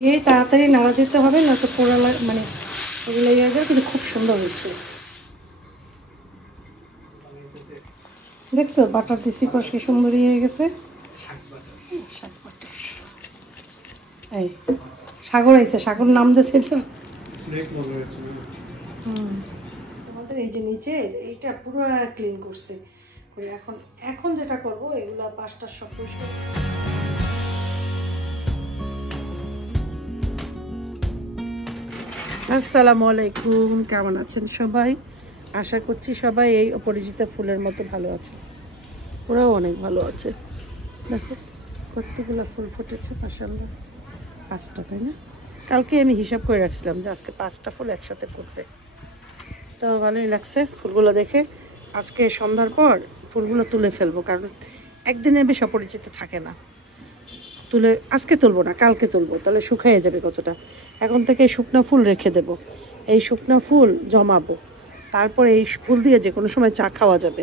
এই তাড়াতাড়ি নাড়া দিতে হবে, না তো পোড়া মানে ওগুলো ইয়ে যাবে। কিন্তু খুব সুন্দর হয়েছে, দেখছো? বাটার দিছি পর কি সুন্দর হয়ে গেছে। এই সাগর আইছে, সাগর নাম দিয়েছে। আমাদের এই যে নিচে এইটা পুরো ক্লিন করছে। এখন এখন যেটা করব, এগুলা পাঁচটা সব পরিষ্কার। আসসালামু আলাইকুম, কেমন আছেন সবাই? আশা করছি সবাই এই অপরিচিতা ফুলের মতো ভালো আছে। ওরাও অনেক ভালো আছে। দেখো কতগুলো ফুল ফুটেছে, মাশাআল্লাহ। 5টা, তাই না? কালকে আমি হিসাব করে রাখছিলাম যে আজকে 5টা ফুল একসাথে ফুটবে, তো ভালোই লাগছে ফুলগুলো দেখে। আজকে সন্ধ্যার পর ফুলগুলো তুলে ফেলবো, কারণ একদিনের বেশ অপরিচিত থাকে না। তুলে আজকে তুলবো না, কালকে তুলবো, তাহলে শুকিয়ে যাবে কতটা। এখন থেকে শুকনো ফুল রেখে দেব, এই শুকনো ফুল জমাবো, তারপরে এই ফুল দিয়ে যে কোনো সময় চা খাওয়া যাবে।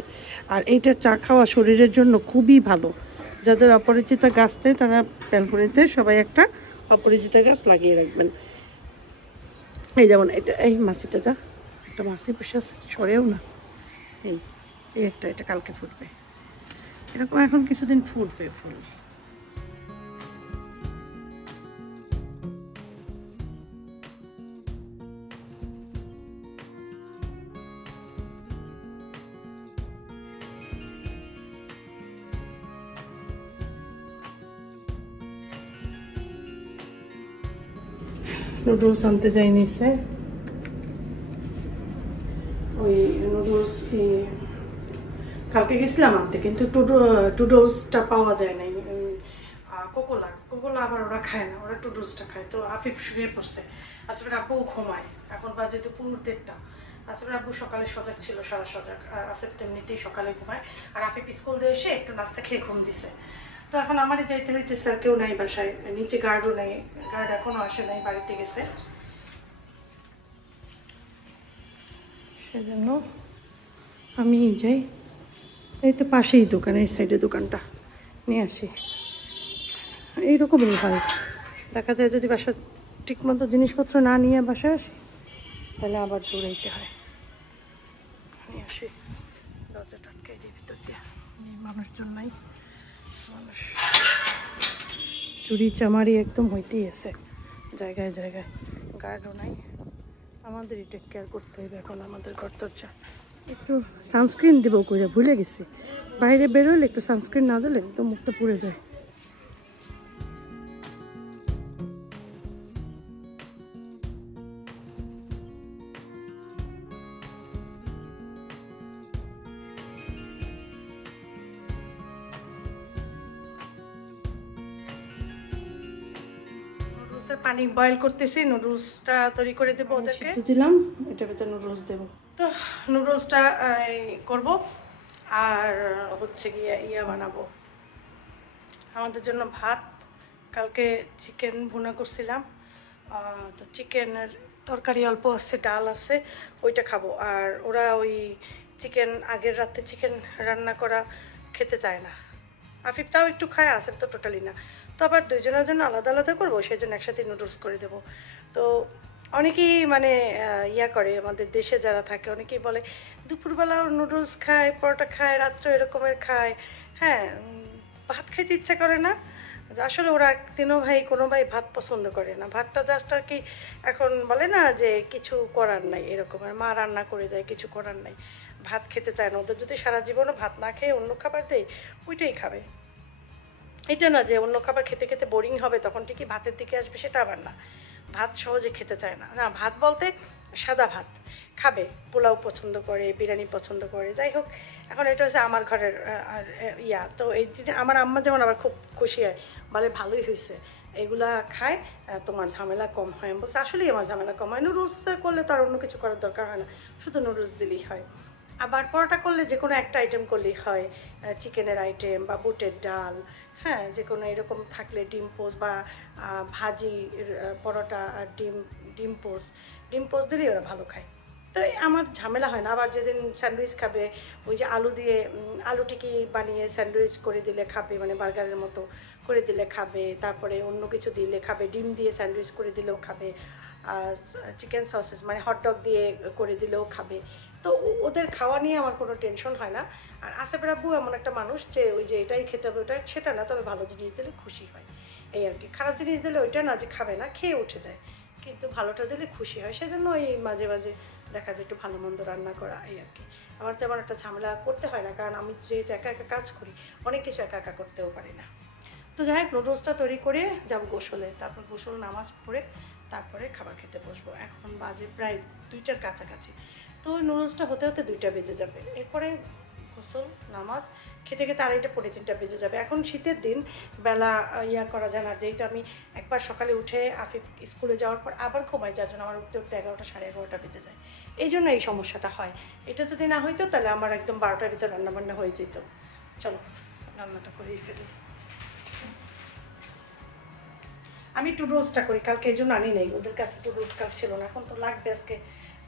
আর এইটার চা খাওয়া শরীরের জন্য খুবই ভালো। যাদের অপরিচিত গাছ নেই তারা ব্যালকনিতে সবাই একটা অপরিচিত গাছ লাগিয়ে রাখবেন। এই যেমন এটা, এই মাছিটা যা, একটা মাছি বসে আছে, সরেও না। এই একটা, এটা কালকে ফুটবে। এরকম এখন কিছুদিন ফুটবে ফুল। নুডলস আনতে যাই নিছে, ওই নুডলস কালকে গেছিলাম আনতে, কিন্তু টুডলসটা পাওয়া যায় নাই। কোকোলা আবার ওরা খায় না, ওরা টুডলসটা খায়। তো আফিফ শুয়ে পড়ছে, আসলে আব্বু ঘুমায়, এখন বাজে দুপুর 1:30। আসলে আব্বু সকালে সজাগ ছিল, সারা সজাগ। আর আসিফ তো এমনিতেই সকালে ঘুমায়। আর আফিফ স্কুল দিয়ে এসে একটু নাস্তা খেয়ে ঘুম দিছে। তো এখন আমারই যাইতে হইতেছে, আর কেউ নাই বাসায়, নিচে গার্ডও নেই, গার্ড এখনো আসে নাই, বাড়িতে গেছে। সেজন্য আমি যাই, এই তো পাশেই দোকান, এই সাইডে দোকানটা নিয়ে আসি। এইরকমই হয়, দেখা যায় যদি বাসা ঠিক মতো জিনিসপত্র না নিয়ে বাসায় আসি, তাহলে আবার দৌড়াইতে হয়। নিয়ে আসি, দরজাটা আটকাই দিই ভিতর দিয়ে, মানুষজন নাই। মানুষ চুরি চামারি একদম হইতেই আছে জায়গায় জায়গায়, গার্ডও নাই। আমাদেরই টেক কেয়ার করতে হবে এখন, আমাদের কর্তব্য। একটু সানস্ক্রিন দেবো করে ভুলে গেছি, বাইরে বেরোলে একটু সানস্ক্রিন না দিলে তো মুখটা পুড়ে যায়। পানি বয়েল করতেছি, নুডলসটা তৈরি করে দেবো ওদেরকে। দিলাম, এটার ভিতরে নুডলস দেবো। তো নুডলসটা করব, আর হচ্ছে গিয়ে ইয়া বানাবো আমাদের জন্য ভাত। কালকে চিকেন ভুনা করছিলাম, তো চিকেনের তরকারি অল্প আছে, ডাল আছে, ওইটা খাবো। আর ওরা ওই চিকেন, আগের রাতে চিকেন রান্না করা খেতে চায় না। আফিফ তাও একটু খায়, আসিফ তো টোটালি না। তো আবার দুইজনের জন্য আলাদা আলাদা করবো, সেই জন্য একসাথে নুডলস করে দেবো। তো অনেকেই মানে ইয়া করে, আমাদের দেশে যারা থাকে অনেকেই বলে দুপুরবেলাও নুডলস খায়, পরোটা খায়, রাত্রে এরকমের খায়। হ্যাঁ, ভাত খাইতে ইচ্ছা করে না। আসলে ওরা কোনো ভাই ভাত পছন্দ করে না, ভাতটা জাস্ট আর কি, এখন বলে না যে কিছু করার নাই, এরকম। আর মা রান্না করে দেয়, কিছু করার নাই, ভাত খেতে চায় না। ওদের যদি সারা জীবনও ভাত না খেয়ে অন্য খাবার দেয়, ওইটাই খাবে। এটা না যে অন্য খাবার খেতে খেতে বোরিং হবে, তখন ঠিকই ভাতের দিকে আসবে, সেটা আবার না। ভাত সহজে খেতে চায় না, না ভাত বলতে সাদা ভাত খাবে, পোলাও পছন্দ করে, বিরিয়ানি পছন্দ করে, যাই হোক। এখন এটা হচ্ছে আমার ঘরের ইয়া। তো এই দিনে আমার আম্মা যেমন আবার খুব খুশি হয়, বলে ভালোই হয়েছে, এগুলা খায়, তোমার ঝামেলা কম হয়। আমি বলছি আসলেই আমার ঝামেলা কম হয়, নুডলস করলে তো আর অন্য কিছু করার দরকার হয় না, শুধু নুডলস দিলেই হয়। আবার পরোটা করলে যে কোনো একটা আইটেম করলেই হয়, চিকেনের আইটেম বা বুটের ডাল, হ্যাঁ, যে কোনো এরকম থাকলে, ডিম পোস্ট বা ভাজি, পরোটা আর ডিম পোস্ট দিলেই ওরা ভালো খায়। তো আমার ঝামেলা হয় না। আবার যেদিন স্যান্ডউইচ খাবে ওই যে আলু দিয়ে আলু টিকি বানিয়ে স্যান্ডউইচ করে দিলে খাবে, মানে বার্গারের মতো করে দিলে খাবে, তারপরে অন্য কিছু দিলে খাবে, ডিম দিয়ে স্যান্ডউইচ করে দিলেও খাবে, চিকেন সসেস মানে হটডগ দিয়ে করে দিলেও খাবে। তো ওদের খাওয়া নিয়ে আমার কোনো টেনশন হয় না। আর আসিফের আব্বু এমন একটা মানুষ যে ওই যে এটাই খেতে হবে ওটা সেটা না, তবে ভালো জিনিস দিলে খুশি হয় এই আর কি। খারাপ জিনিস দিলে ওইটা না যে খাবে না, খেয়ে উঠে যায়, কিন্তু ভালোটা দিলে খুশি হয়। সেজন্য এই মাঝে মাঝে দেখা যায় একটু ভালো মন্দ রান্না করা এই আর কি। আমার তেমন একটা ঝামেলা করতে হয় না, কারণ আমি যেহেতু একা একা কাজ করি অনেক কিছু একা একা করতেও পারি না। তো যাই হোক, নুডলসটা তৈরি করে যাব গোসলে, তারপর গোসল নামাজ পড়ে তারপরে খাবার খেতে বসবো। এখন বাজে প্রায় 2টার কাছাকাছি। তো ওই নুডলসটা হতে হতে 2টা বেজে যাবে। এরপরে গোসল নামাজ খেতে খেতে 2:30 পৌনে 3টা বেজে যাবে। এখন শীতের দিন বেলা করা যায় না, যেহেতু আমি একবার সকালে উঠে আফিফ স্কুলে যাওয়ার পর আবার ঘুমাই, যার জন্য আমার উঠতে উঠতে 11টা সাড়ে 11টা বেজে যায়। এই জন্য এই সমস্যাটা হয়। এটা যদি না হইতো তাহলে আমার একদম 12টার ভিতরে রান্নাবান্না হয়ে যেত। চলো রান্নাটা করেই ফেলি। আমি একটু রোস্টটা করি, কালকে এই জন্য আনি নেই, ওদের কাছে একটু রোস্ট কাপ ছিল না, এখন তো লাগবে। আজকে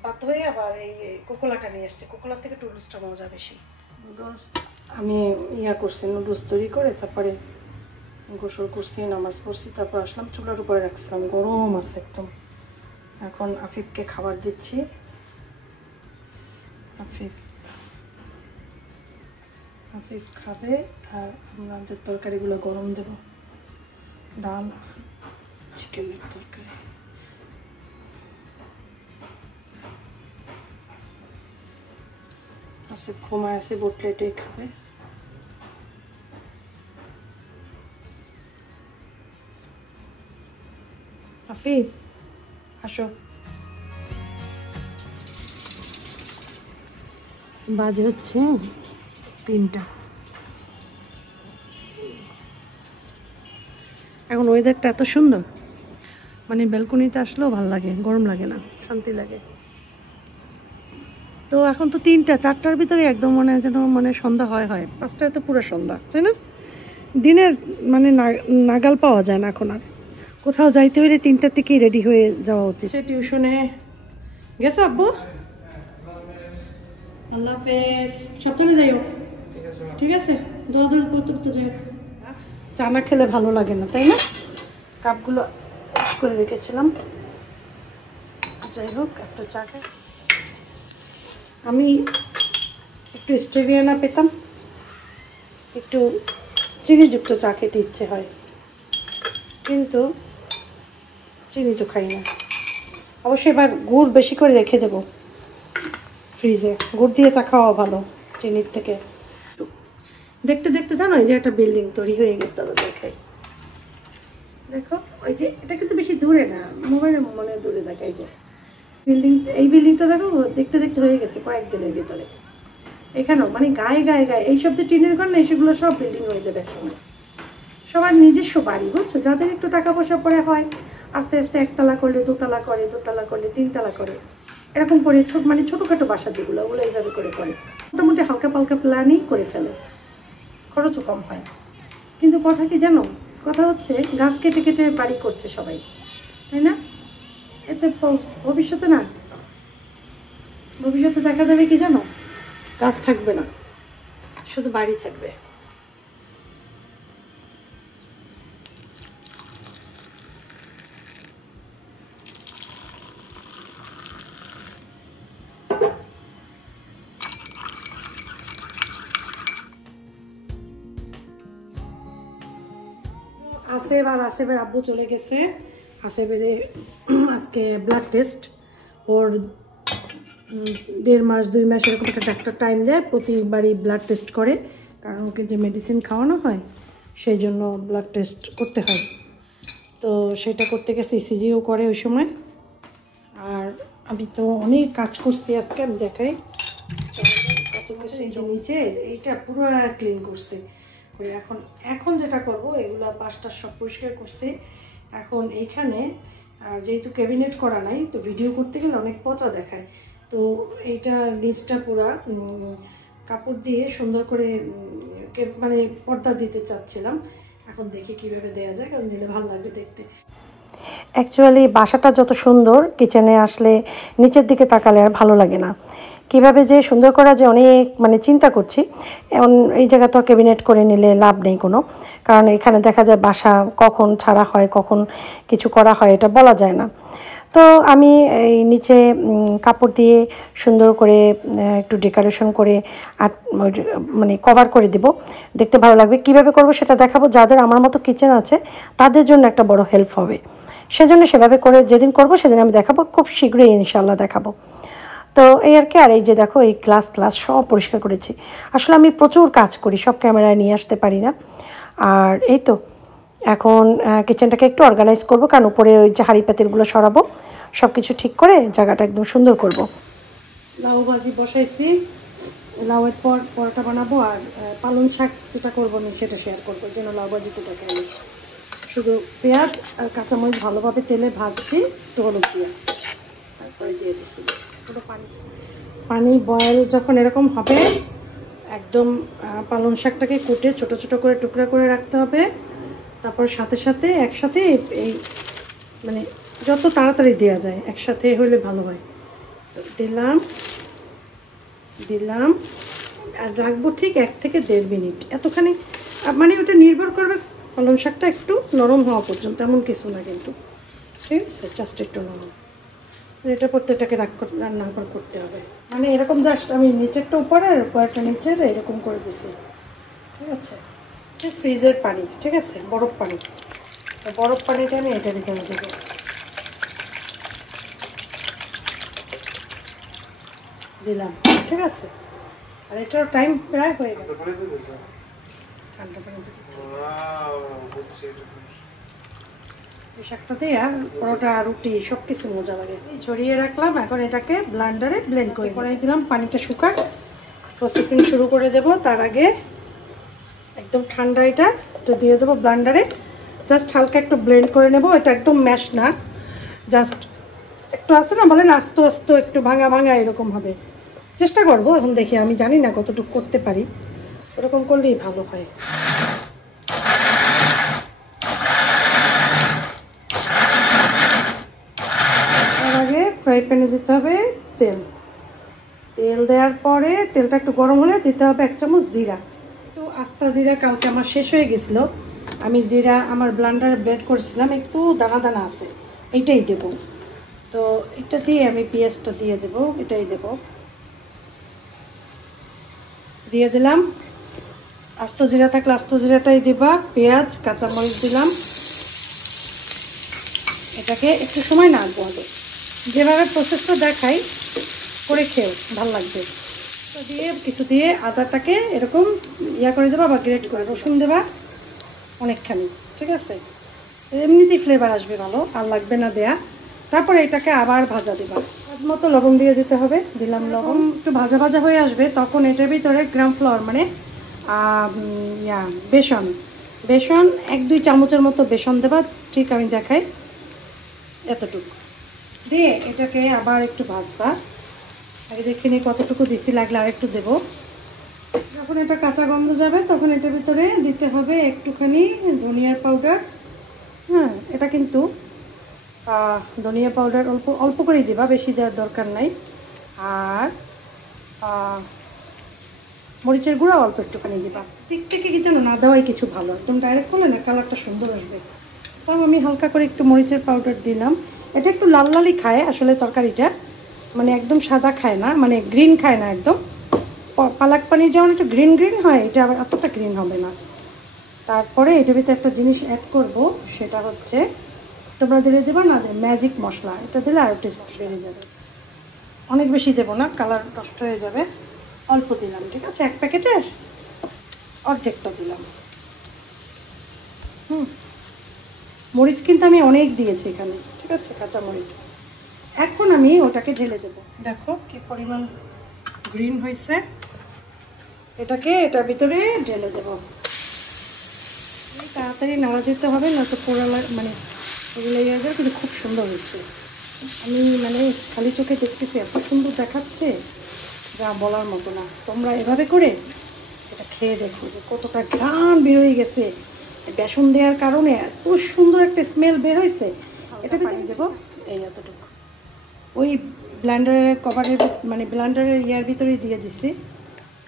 বাধ্য হয়ে আবার এই কোকোলাটা নিয়ে আসছে, কোকোলার থেকে টুডলসটা মজা বেশি। নুডলস আমি করছি, নুডলস তৈরি করে তারপরে গোসল করছি, নামাজ পড়ছি, তারপর আসলাম, চুলার উপরে রাখছিলাম, গরম আছে একদম। এখন আফিফকে খাবার দিচ্ছি। আফিফ খাবে আর আমাদের তরকারিগুলো গরম দেব, ডাল চিকেনের তরকারি। আসিফ ঘুমায় আছে, বোট প্লেটেই খাবে। আফিফ আসো। বাজে হচ্ছে 3টা। এখন ওয়েদারটা এত সুন্দর, মানে ব্যালকনিতে আসলেও ভালো লাগে, গরম লাগে না, শান্তি লাগে। তো এখন তো 3টা, 4টার ভিতরে একদম মনে হয় যেন মানে সন্ধ্যা হয় 5টায় তো পুরো সন্ধ্যা, তাই না? দিনের মানে নাগাল পাওয়া যায় না এখন আর। কোথাও যাইতে হলে 3টার থেকেই রেডি হয়ে যাওয়া উচিত। সে টিউশনে গেছো আব্বু? আল্লাহ হাফেজ, সাবধানে যাইও। ঠিক আছে, দৌড়াদৌড়ি করতে করতে যাইও। চা না খেলে ভালো লাগে না, তাই না? কাপগুলো ওয়াশ করে রেখেছিলাম। যাই হোক, একটা চা খাই। আমি একটু স্টেভিয়ানা পেতাম, একটু চিনিযুক্ত চা খেতে ইচ্ছে হয়, কিন্তু চিনি তো খাই না। অবশ্যই এবার গুড় বেশি করে রেখে দেবো ফ্রিজে, গুড় দিয়ে চা খাওয়া ভালো চিনির থেকে। দেখতে দেখতে জানো এই যে একটা বিল্ডিং তৈরি হয়ে গেছে, তবে দেখাই। দেখো ওই যে এটা কিন্তু বেশি দূরে না, মোবাইলের মনে দূরে দেখাই যায় বিল্ডিং। এই বিল্ডিংটা দেখো দেখতে দেখতে হয়ে গেছে কয়েকদিনের ভিতরে। এখানেও মানে গায়ে গায়ে গায়ে এইসব যে টিনের ঘর না, সেগুলো সব বিল্ডিং হয়ে যাবে একসময়। সবার নিজস্ব বাড়ি, বুঝছো? যাদের একটু টাকা পয়সা পরে হয় আস্তে আস্তে 1তলা করলে 2তলা করে, 2তলা করলে 3তলা করে, এরকম করে মানে ছোটোখাটো বাসা যেগুলো, ওগুলো এইভাবে করে মোটামুটি হালকা পালকা প্ল্যানই করে ফেলে, খরচও কম হয়। কিন্তু কথা কি জানো, কথা হচ্ছে গাছ কেটে কেটে বাড়ি করছে সবাই, তাই না? এতে ভবিষ্যতে দেখা যাবে কি জানো, গাছ থাকবে না, শুধু বাড়ি থাকবে। আসিফের আব্বু চলে গেছে। আসিফের আজকে ব্লাড টেস্ট, ওর 1.5 মাস 2 মাস এরকম একটা ডাক্তার টাইম দেয়, প্রতিবারই ব্লাড টেস্ট করে, কারণ ওকে যে মেডিসিন খাওয়ানো হয় সেই জন্য ব্লাড টেস্ট করতে হয়। তো সেটা করতে গেছে, ইসিজিও করে ওই সময়। আর আমি তো অনেক কাজ করছি আজকে, আমি দেখাই। নিচে এইটা পুরো ক্লিন করছে। এখন যেটা করব, এগুলা পাশটা সব পরিষ্কার করছে। এখন এইখানে যেহেতু ক্যাবিনেট করা নাই, তো ভিডিও করতে গেলে অনেক পচা দেখায়, তো এইটা নিচটা পুরা কাপড় দিয়ে সুন্দর করে মানে পর্দা দিতে চাচ্ছিলাম। এখন দেখি কিভাবে দেয়া যায়, কারণ দিলে ভালো লাগবে দেখতে। অ্যাকচুয়ালি বাসাটা যত সুন্দর, কিচেনে আসলে নিচের দিকে তাকালে আর ভালো লাগে না। কীভাবে যে সুন্দর করা যে অনেক মানে চিন্তা করছি। এমন এই জায়গা তো ক্যাবিনেট করে নিলে লাভ নেই কোনো, কারণ এখানে দেখা যায় বাসা কখন ছাড়া হয়, কখন কিছু করা হয় এটা বলা যায় না। তো আমি এই নিচে কাপড় দিয়ে সুন্দর করে একটু ডেকোরেশন করে মানে কভার করে দিব, দেখতে ভালো লাগবে। কিভাবে করব সেটা দেখাবো, যাদের আমার মতো কিচেন আছে তাদের জন্য একটা বড় হেল্প হবে। সেজন্য সেভাবে করে যেদিন করব সেদিন আমি দেখাবো, খুব শীঘ্রই ইনশাল্লাহ দেখাবো। তো এই আর কি। আর এই যে দেখো এই গ্লাস সব পরিষ্কার করেছি। আসলে আমি প্রচুর কাজ করি, সব ক্যামেরায় নিয়ে আসতে পারি না। আর এই তো এখন কিচেনটাকে একটু অর্গানাইজ করব, কারণ উপরে ওই যে হাঁড়ি পাতিলগুলো সরাবো, সব কিছু ঠিক করে জায়গাটা একদম সুন্দর করব। লাউ ভাজি বসাইছি, লাউয়ের পর পরোটা বানাবো। আর পালং শাক যেটা করবো না সেটা শেয়ার করবো, যেন লাউ ভাজি কোটাকে আমি শুধু পেঁয়াজ আর কাঁচামরিচ ভালোভাবে তেলে ভাজছি, একটু হলুদ দিয়ে, তারপরে দিয়ে দিচ্ছি পুরো পানি বয়েল যখন এরকম হবে, একদম পালং শাকটাকে কুটে ছোট ছোট করে টুকরা করে রাখতে হবে। তারপর সাথে একসাথে এই মানে যত তাড়াতাড়ি দেওয়া যায় একসাথে হলে ভালো হয়। দিলাম আর রাখবো ঠিক 1 থেকে 1.5 মিনিট, এতখানি। মানে ওটা নির্ভর করবে পালং শাকটা একটু নরম হওয়া পর্যন্ত, তেমন কিছু না কিন্তু, ঠিক আছে, জাস্ট একটু নরম। এটা প্রত্যেকটাকে রান্না করতে হবে, মানে এরকম জাস্ট আমি নিচেরটা উপরে আর উপরেরটা নিচের এরকম করে দিছি, ঠিক আছে। ফ্রিজের পানি, ঠিক আছে, বরফ পানিটা আমি এটা ভিতরে দেবো। দিলাম, ঠিক আছে। আর এটার টাইম প্রায় হয়ে গেল, ঠান্ডা পানি এই শাকটাতে আর পরোটা রুটি সব কিছু মজা লাগে। ছড়িয়ে রাখলাম, এখন এটাকে ব্লেন্ডারে ব্লেন্ড করে দিলাম। পানিটা শুকাক, প্রসেসিং শুরু করে দেব। তার আগে একদম ঠান্ডা এটা একটু দিয়ে দেবো ব্লেন্ডারে, জাস্ট হালকা একটু ব্লেন্ড করে নেব। এটা একদম ম্যাশ না, জাস্ট একটু আছে না বলেন আস্তে আস্তে একটু ভাঙা এরকম হবে। চেষ্টা করবো, এখন দেখি, আমি জানি না কতটুকু করতে পারি, এরকম করলেই ভালো হয়। তার আগে ফ্রাই প্যানে দিতে হবে তেল দেওয়ার পরে তেলটা একটু গরম হলে দিতে হবে 1 চামচ জিরা। তো আস্তা জিরা কালকে আমার শেষ হয়ে গেছিলো, আমি জিরা আমার ব্লেন্ডারে ব্লেন্ড করেছিলাম, একটু দানা আছে, এইটাই দেব। তো এটা দিয়ে আমি পেঁয়াজটা দিয়ে দেব, এটাই দেব, দিয়ে দিলাম। আস্ত জিরা থাকলে আস্ত জিরাটাই দিবা, পেঁয়াজ কাঁচামরিচ দিলাম। এটাকে একটু সময় নাড়বো, আগে যেভাবে প্রসেসটা দেখাই করে খেও, ভালো লাগবে। তো কিছু দিয়ে আদাটাকে এরকম করে দেবা বা গ্রেট করে, রসুন দেবা অনেকখানি, ঠিক আছে, এমনিতেই ফ্লেভার আসবে ভালো, আর লাগবে না দেয়া। তারপরে এটাকে আবার ভাজা দেবা, স্বাদ মতো লবণ দিয়ে দিতে হবে, দিলাম লবণ। একটু ভাজা হয়ে আসবে, তখন এটার ভিতরে গ্রাম ফ্লাওয়ার মানে বেসন 1-2 চামচের মতো বেসন দেবা, ঠিক আমি দেখাই, এতটুকু দিয়ে এটাকে আবার একটু ভাজবা। আগে দেখে নিই কতটুকু দিছি, লাগলে আর একটু দেবো। যখন এটা কাঁচা গন্ধ যাবে তখন এটার ভিতরে দিতে হবে একটুখানি ধনিয়ার পাউডার। হ্যাঁ, এটা কিন্তু ধনিয়া পাউডার অল্প করেই দিবা, বেশি দেওয়ার দরকার নাই। আর মরিচের গুঁড়া অল্প একটুখানি দিবা। দিক থেকে কি যেন না দেওয়াই কিছু ভালো, একদম ডাইরেক্ট করলে না কালারটা সুন্দর আসবে। তাও আমি হালকা করে একটু মরিচের পাউডার দিলাম। এটা একটু লাল খায় আসলে তরকারিটা, মানে একদম সাদা খায় না, মানে গ্রিন খায় না একদম। পালাক পানির যেমন একটু গ্রিন হয়, এটা আবার এতটা গ্রিন হবে না। তারপরে এটার ভিতরে একটা জিনিস অ্যাড করব, সেটা হচ্ছে তোমরা দিলে দেবা না ম্যাজিক মশলা, এটা দিলে আরও টেস্ট বেড়ে যাবে। অনেক বেশি দেবো না, কালার নষ্ট হয়ে যাবে, অল্প দিলাম, ঠিক আছে। 1 প্যাকেটের অর্ধেকটা দিলাম। মরিচ কিন্তু আমি অনেক দিয়েছি এখানে, ঠিক আছে, কাঁচা মরিচ। এখন আমি ওটাকে ঢেলে দেবো, দেখো কি পরিমাণ গ্রিন হয়েছে। এটাকে এটার ভিতরে ঢেলে দেবো, তাড়াতাড়ি নাড়া দিতে হবে, না তো পোড়া মানে এগুলো হয়ে যাবে। কিন্তু খুব সুন্দর হয়েছে, আমি মানে খালি চোখে দেখতেছি, এত সুন্দর দেখাচ্ছে যা বলার মতো না। তোমরা এভাবে করে এটা খেয়ে দেখো যে কতটা ঘ্রাণ বের হয়ে গেছে। বেসন দেওয়ার কারণে এত সুন্দর একটা স্মেল বের হয়েছে, এটা পানি দেবো এই এতটুকু। ওই ব্লেন্ডারের কভারের মানে ব্লেন্ডারের ইয়ার ভিতরেই দিয়ে দিচ্ছি,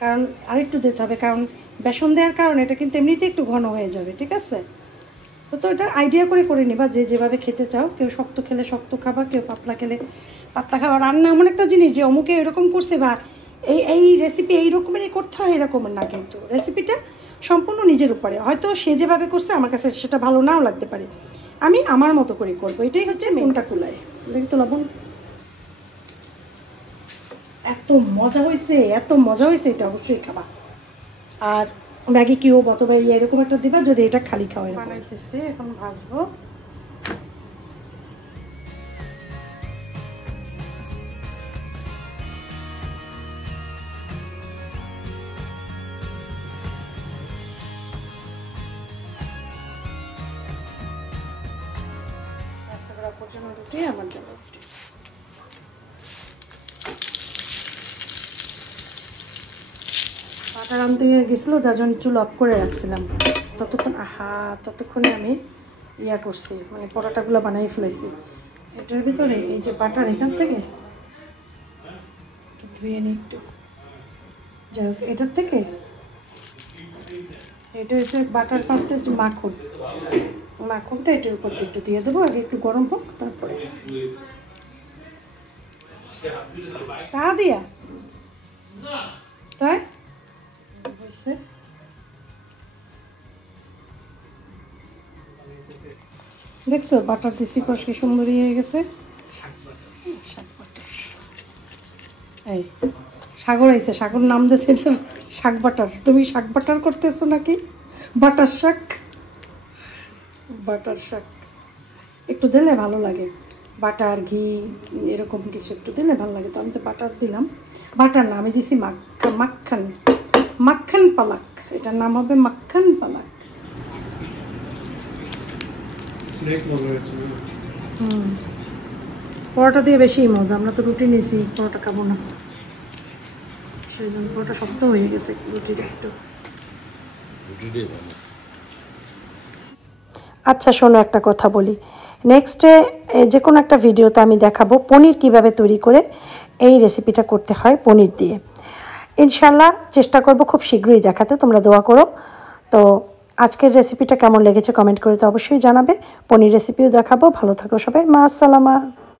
কারণ আরেকটু দিতে হবে, কারণ বেসন দেওয়ার কারণে এটা কিন্তু এমনিতে একটু ঘন হয়ে যাবে, ঠিক আছে? তো এটা আইডিয়া করে নিবা, যে যেভাবে খেতে চাও। কেউ শক্ত খেলে শক্ত খাবা, কেউ পাতলা খেলে পাতলা খাবা। রান্না এমন একটা জিনিস যে অমুকে এরকম করছে বা এই রেসিপি এই রকমেরই করতে হয় এরকমের না, কিন্তু রেসিপিটা সম্পূর্ণ নিজের উপরে। হয়তো সে যেভাবে করছে আমার কাছে সেটা ভালো নাও লাগতে পারে, আমি আমার মতো করে করবো। এটাই হচ্ছে মেনটা কুলায়। দেখি তো লবণ, এত মজা হয়েছে, এত মজা হয়েছে, এটা অবশ্যই খাবা। আর ম্যাগি কিউব অথবা এরকম একটা দিবা যদি এটা খালি খাওয়া। বানাইতেছি, এখন ভাজবো। জন্য রুটি, আমার জন্য রুটি। বাটার আনতে গেছিলো, যার জন্য চুল অফ করে রাখছিলাম। ততক্ষণে আমি ইয়া করছি, মানে পরোটাগুলো বানাই ফেলেছি। এটার ভিতরে এই যে বাটার, এখান থেকে ধুয়ে নিই একটু। যাই হোক, এটার থেকে এটা হচ্ছে বাটার পাতে মাখনটা এটার উপর একটু দিয়ে দেবো। আগে একটু গরম হোক, তারপরে তা দিয়া তাই হয়েছে। দেখছো বাটার দিছি, কষকে সুন্দরী হয়ে গেছে। এই সাগর আইছে, সাগর নাম দিয়েছে শাক বাটার। তুমি শাক বাটার করতেছো নাকি? বাটার শাক, বাটার শাক একটু দিলে ভালো লাগে। বাটার ঘি এরকম কিছু একটু দিলে ভালো লাগে। তো আমি তো বাটার দিলাম, বাটার না, আমি দিছি মাখন, মাখন পালাক। এটার নাম হবে মাখন পালাক। পরোটা দিয়ে বেশি মজা। আমরা তো রুটি নিয়েছি, পরোটা খাবো না, সেই জন্য পরোটা শক্ত হয়ে গেছে। রুটিটা একটু আচ্ছা শোনো, একটা কথা বলি। নেক্সটে যে কোনো একটা ভিডিওতে আমি দেখাবো পনির কিভাবে তৈরি করে এই রেসিপিটা করতে হয় পনির দিয়ে। ইনশাল্লাহ চেষ্টা করব খুব শীঘ্রই দেখাতে, তোমরা দোয়া করো। তো আজকের রেসিপিটা কেমন লেগেছে কমেন্ট করে তো অবশ্যই জানাবে। পনির রেসিপিও দেখাবো। ভালো থাকো সবাই, মা আসসালামা।